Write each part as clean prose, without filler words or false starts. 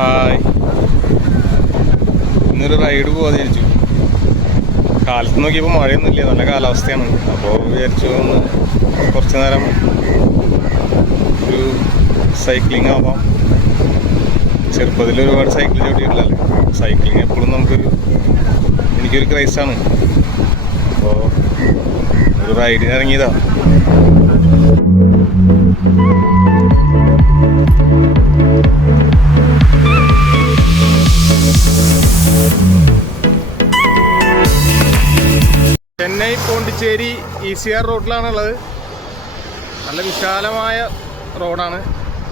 Hi, ഇന്നൊരു ride പോകാൻ വിചാരിച്ചു. കാലത്ത് നോക്കിയപ്പോൾ മഴയൊന്നുമില്ല, നല്ല കാലാവസ്ഥയാണ്. അപ്പോൾ വിചാരിച്ചു ഒന്ന് കുറച്ച് നേരം ഒരു സൈക്ലിംഗ് ആവാം. ചെറുപ്പത്തിൽ ഒരുപാട് സൈക്കിൾ ചവിട്ടിയിട്ടില്ലല്ലേ. സൈക്ലിംഗ് എപ്പോഴും എനിക്കൊരു ക്രൈസാണ്. അപ്പോൾ ഒരു റൈഡിന് ഇറങ്ങിയതാ. ചെന്നൈ പോണ്ടിച്ചേരി ECR റോഡിലാണുള്ളത്. നല്ല വിശാലമായ റോഡാണ്.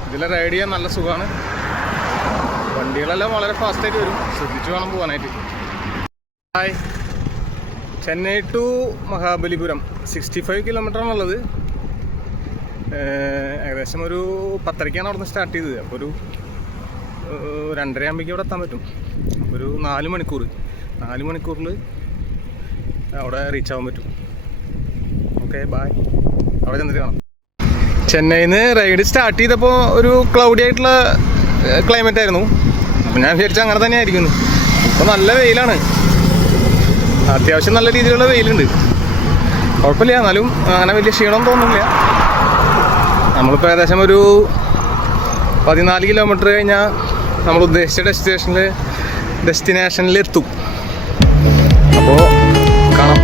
ഇതിൽ റൈഡ് ചെയ്യാൻ നല്ല സുഖമാണ്. വണ്ടികളെല്ലാം വളരെ ഫാസ്റ്റായിട്ട് വരും, ശ്രദ്ധിച്ചു വേണം പോകാനായിട്ട്. ഹായ്, ചെന്നൈ ടു മഹാബലിപുരം 65 കിലോമീറ്ററാണുള്ളത്. ഏകദേശം ഒരു 10:30 അവിടെ നിന്ന് സ്റ്റാർട്ട് ചെയ്തത്. അപ്പോൾ ഒരു 2:30 ആകുമ്പോഴേക്കും അവിടെ എത്താൻ പറ്റും. ഒരു 4 മണിക്കൂറിൽ അവിടെ റീച്ച് ആവാൻ പറ്റും. Okay, bye. അവിടെ ചെന്നിട്ട് കാണാം. ചെന്നൈയിൽ നിന്ന് റൈഡ് സ്റ്റാർട്ട് ചെയ്തപ്പോൾ ഒരു ക്ലൗഡി ആയിട്ടുള്ള ക്ലൈമറ്റ് ആയിരുന്നു. അപ്പോൾ ഞാൻ വിചാരിച്ചു അങ്ങനെ തന്നെ ആയിരിക്കുന്നു. ഇപ്പോൾ നല്ല വെയിലാണ്, അത്യാവശ്യം നല്ല രീതിയിലുള്ള വെയിലുണ്ട്. കുഴപ്പമില്ല, എന്നാലും അങ്ങനെ വലിയ ക്ഷീണം തോന്നുന്നില്ല. നമ്മളിപ്പോൾ ഏകദേശം ഒരു 14 കിലോമീറ്റർ കഴിഞ്ഞാൽ നമ്മൾ ഉദ്ദേശിച്ച ഡെസ്റ്റിനേഷനിൽ എത്തും. അപ്പോൾ കാണാം.